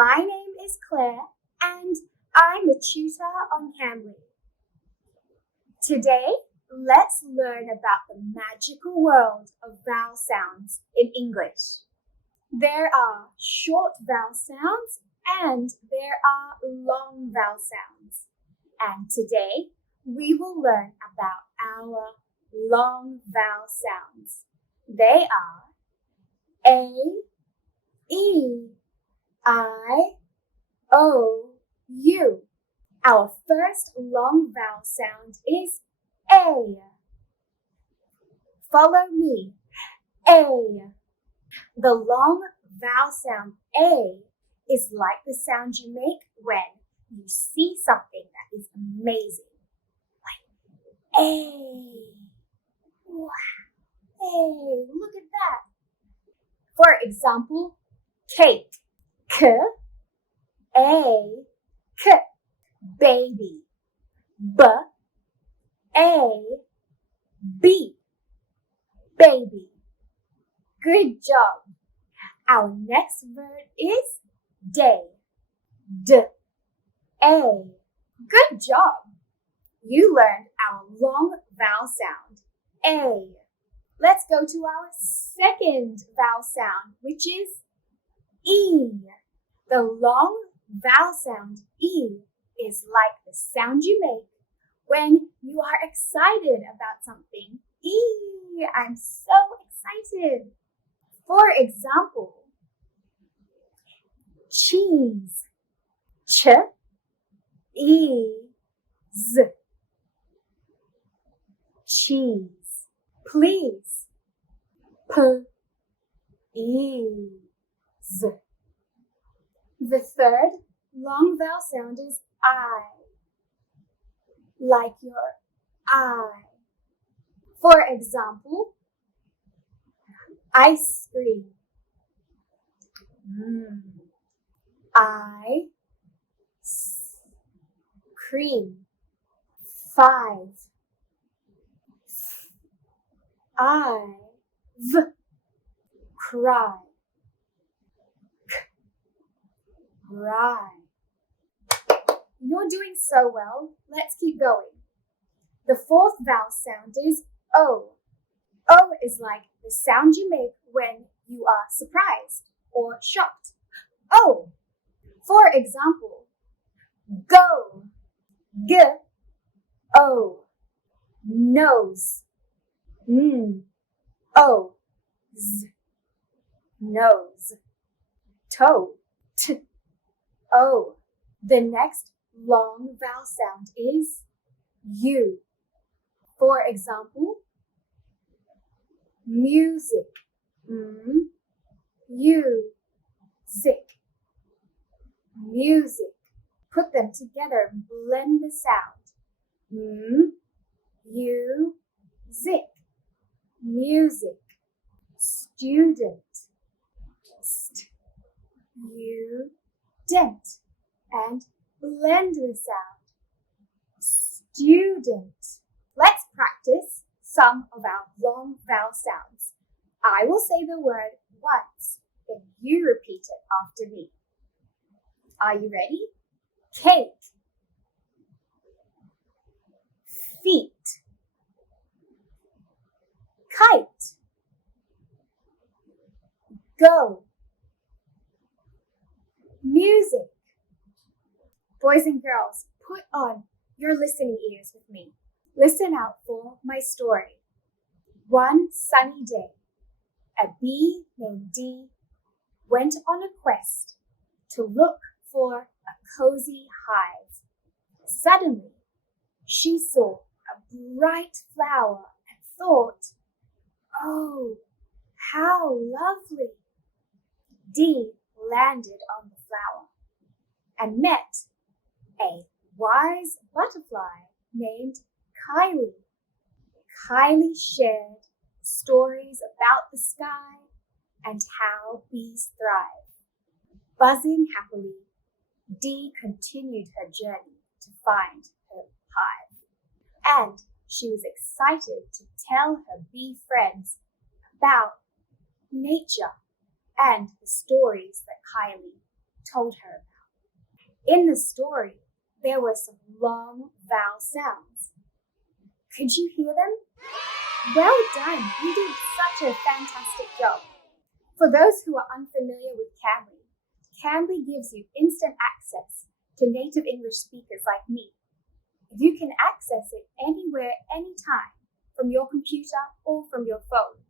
My name is Claire, and I'm a tutor on Cambly. Today, let's learn about the magical world of vowel sounds in English. There are short vowel sounds and there are long vowel sounds. And today, we will learn about our long vowel sounds. They are A, E, I, O, U. Our first long vowel sound is A. Follow me. A. The long vowel sound A is like the sound you make when you see something that is amazing. Like A. Wow. Hey, look at that. For example, cake. K, A, K. Baby. B, A, B. Baby. Good job. Our next word is day. D, A. Good job. You learned our long vowel sound, A. Let's go to our second vowel sound, which is E. The long vowel sound E is like the sound you make when you are excited about something. E, I'm so excited. For example, cheese. Ch, E, Z. Cheese. Please. P, E, Z. The third long vowel sound is I, like your eye. For example, ice cream. Cream. 5. Cry. Cry. You're doing so well. Let's keep going. The fourth vowel sound is O. O is like the sound you make when you are surprised or shocked. O. For example, go. G, O. Nose. O. Z. Nose. Toe. T. O. The next long vowel sound is U. For example, music. Music. Music. Put them together and blend the sound. Music. Music. Student. Student. And blend the sound. Student. Let's practice some of our long vowel sounds. I will say the word once, then you repeat it after me. Are you ready? Cake. Feet. Kite. Go. Music. Boys and girls, put on your listening ears with me. Listen out for my story. One sunny day, a bee named Dee went on a quest to look for a cozy hive. Suddenly, she saw a bright flower and thought, "Oh, how lovely!" Dee landed on the flower and met a wise butterfly named Kylie. Kylie shared stories about the sky and how bees thrive. Buzzing happily, Dee continued her journey to find her hive. And she was excited to tell her bee friends about nature and the stories that Kylie told her about. In the story, there were some long vowel sounds. Could you hear them? Well done! You did such a fantastic job. For those who are unfamiliar with Cambly, Cambly gives you instant access to native English speakers like me. You can access it anywhere, anytime, from your computer or from your phone.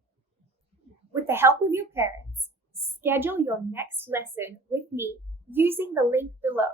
With the help of your parents, schedule your next lesson with me using the link below.